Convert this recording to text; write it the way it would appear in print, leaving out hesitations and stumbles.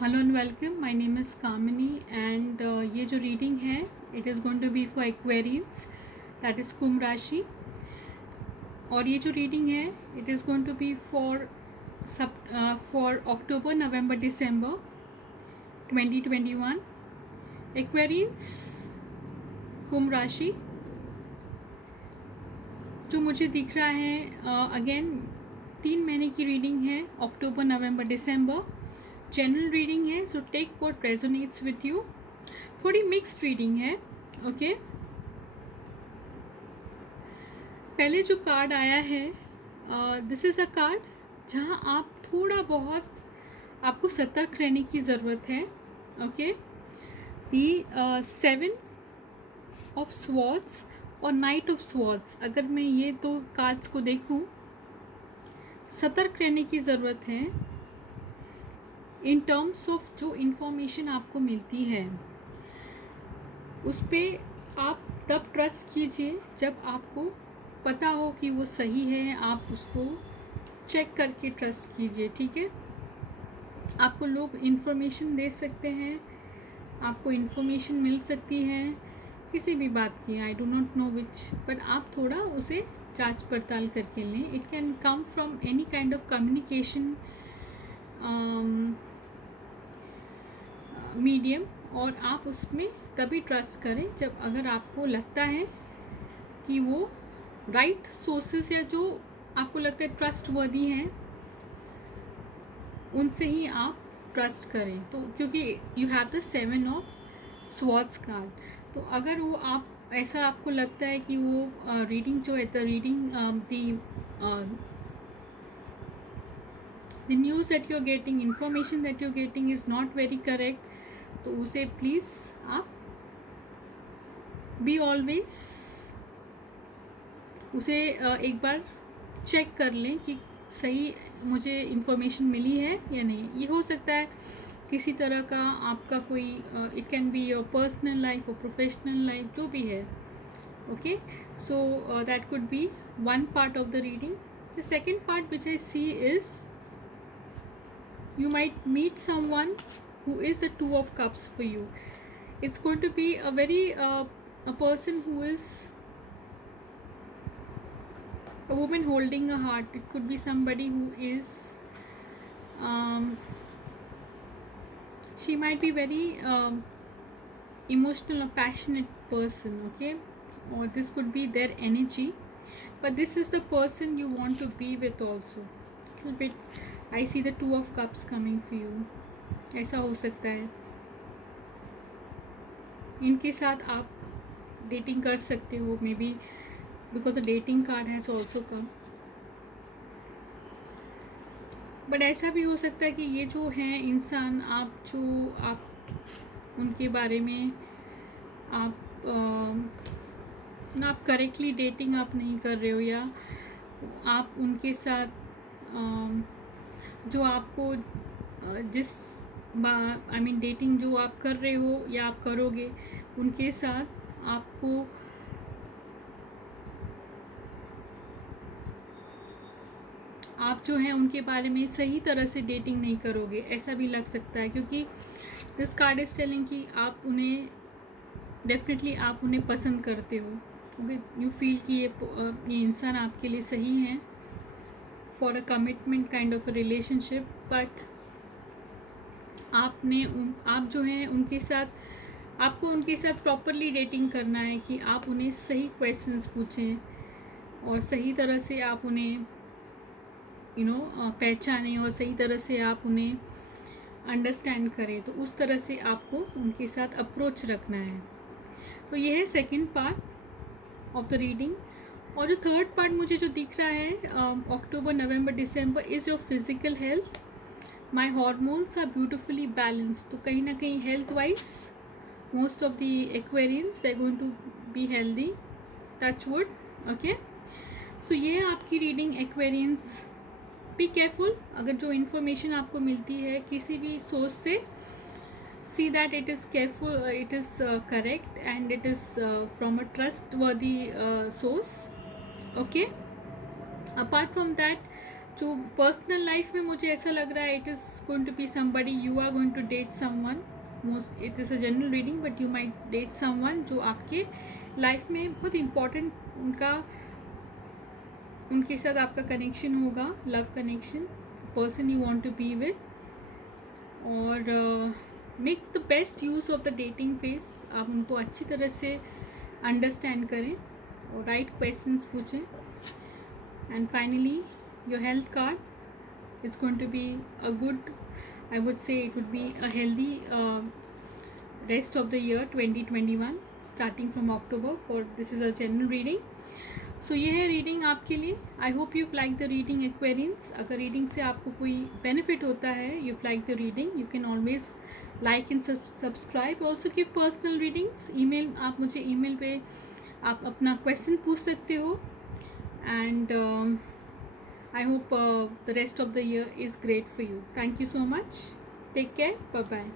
Hello and welcome, my name is Kamini and ये जो reading है it is going to be for Aquarians, that is कुंभ राशि। और ये जो रीडिंग है it is going to be for October November December 2021। Aquarians, कुंभ राशि जो मुझे दिख रहा है अगेन 3 महीने की रीडिंग है, अक्टूबर नवंबर दिसंबर। जनरल रीडिंग है, so take what resonates with you. थोड़ी मिक्स्ड रीडिंग है, ओके। पहले जो कार्ड आया है दिस इज़ अ कार्ड जहाँ आप थोड़ा बहुत आपको सतर्क रहने की ज़रूरत है, ओके। दी 7 ऑफ स्वॉर्ड्स और नाइट ऑफ स्वॉर्ड्स, अगर मैं ये दो कार्ड्स को देखूं, सतर्क रहने की ज़रूरत है इन टर्म्स ऑफ जो इन्फॉर्मेशन आपको मिलती है उस पर आप तब ट्रस्ट कीजिए जब आपको पता हो कि वो सही है। आप उसको चेक करके ट्रस्ट कीजिए, ठीक है। आपको लोग इन्फॉर्मेशन दे सकते हैं, आपको इन्फॉर्मेशन मिल सकती है किसी भी बात की, I do not know which, but आप थोड़ा उसे जांच पड़ताल करके लें। It can come from any kind of communication medium, और आप उसमें तभी ट्रस्ट करें जब अगर आपको लगता है कि वो राइट सोर्सेस या जो आपको लगता है ट्रस्ट वर्दी हैं उनसे ही आप ट्रस्ट करें। तो क्योंकि you have the 7 of swords card, तो अगर वो आप ऐसा आपको लगता है कि वो रीडिंग जो है the reading the news that you are getting, information that you are getting is not very correct, तो उसे प्लीज़ आप बी ऑलवेज उसे एक बार चेक कर लें कि सही मुझे इन्फॉर्मेशन मिली है या नहीं। ये हो सकता है किसी तरह का आपका कोई it can be your personal life और प्रोफेशनल लाइफ, जो भी है, okay. So that could be one part of the reading. The second part which I see is you might meet someone who is the 2 of cups for you. It's going to be a very a person who is a woman holding a heart. It could be somebody who is she might be very emotional or passionate person, okay, or this could be their energy, but this is the person you want to be with also. Little bit I see the 2 of cups coming for you. ऐसा हो सकता है इनके साथ आप dating कर सकते हो, may be because a dating card has also come. But ऐसा भी हो सकता है कि ये जो हैं इंसान, आप उनके बारे में आप करेक्टली डेटिंग आप नहीं कर रहे हो, या आप उनके साथ जो आपको जिस आई मीन डेटिंग जो आप कर रहे हो या आप करोगे उनके साथ आपको आप जो है उनके बारे में सही तरह से डेटिंग नहीं करोगे, ऐसा भी लग सकता है। क्योंकि दिस कार्ड इज टेलिंग कि आप उन्हें डेफिनेटली आप उन्हें पसंद करते हो, ओके। यू फील कि ये इंसान आपके लिए सही है for a commitment kind of a relationship, but आप जो हैं उनके साथ आपको उनके साथ प्रॉपरली डेटिंग करना है कि आप उन्हें सही क्वेश्चंस पूछें और सही तरह से आप उन्हें पहचानें और सही तरह से आप उन्हें अंडरस्टैंड करें। तो उस तरह से आपको उनके साथ अप्रोच रखना है। तो ये है second part of the reading. और जो थर्ड पार्ट मुझे जो दिख रहा है October November December is your physical health. My hormones are beautifully balanced. तो कहीं ना कहीं health wise most of the Aquarians they going to be healthy, touch wood, okay. So ये है आपकी रीडिंग एक्वेरियंस। बी केयरफुल, अगर जो information आपको मिलती है किसी भी सोर्स से, see that it is careful, it is correct and it is from a trustworthy source, okay. Apart from that जो पर्सनल लाइफ में मुझे ऐसा लग रहा है it is going to be somebody, you are going to date someone, most it is a general reading but you might date someone जो आपके life में बहुत इम्पॉर्टेंट उनके साथ आपका कनेक्शन होगा, love connection, person you want to be with. और make the best use of the dating phase, आप उनको अच्छी तरह से अंडरस्टैंड करें और राइट क्वेश्चंस पूछें। And finally your health card it's going to be a good, I would say it would be a healthy rest of the year 2021 starting from October, for this is a general reading। सो ये है reading आपके लिए। I hope you like the reading Aquarians. अगर reading से आपको कोई benefit होता है, you like the reading, you can always like and subscribe, also give personal readings. Email, आप मुझे ईमेल पे आप अपना क्वेश्चन पूछ सकते हो। And I hope the rest of the year is great for you. Thank you so much, take care, bye bye.